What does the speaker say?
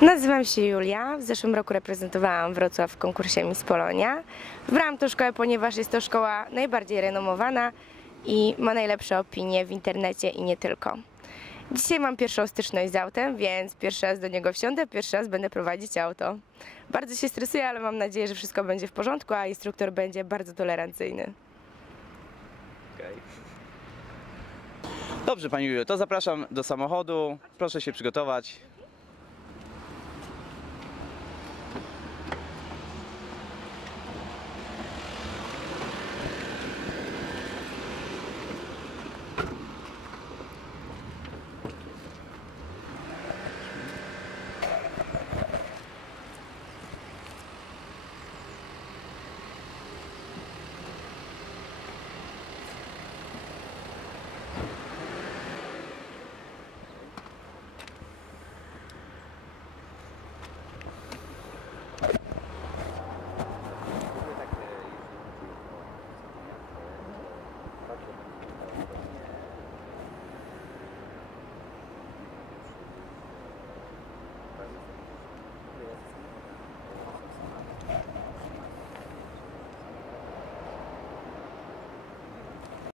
Nazywam się Julia. W zeszłym roku reprezentowałam Wrocław w konkursie Miss Polonia. Wybrałam tę szkołę, ponieważ jest to szkoła najbardziej renomowana i ma najlepsze opinie w internecie i nie tylko. Dzisiaj mam pierwszą styczność z autem, więc pierwszy raz do niego wsiądę, pierwszy raz będę prowadzić auto. Bardzo się stresuję, ale mam nadzieję, że wszystko będzie w porządku, a instruktor będzie bardzo tolerancyjny. Dobrze Pani Julio, to zapraszam do samochodu. Proszę się przygotować.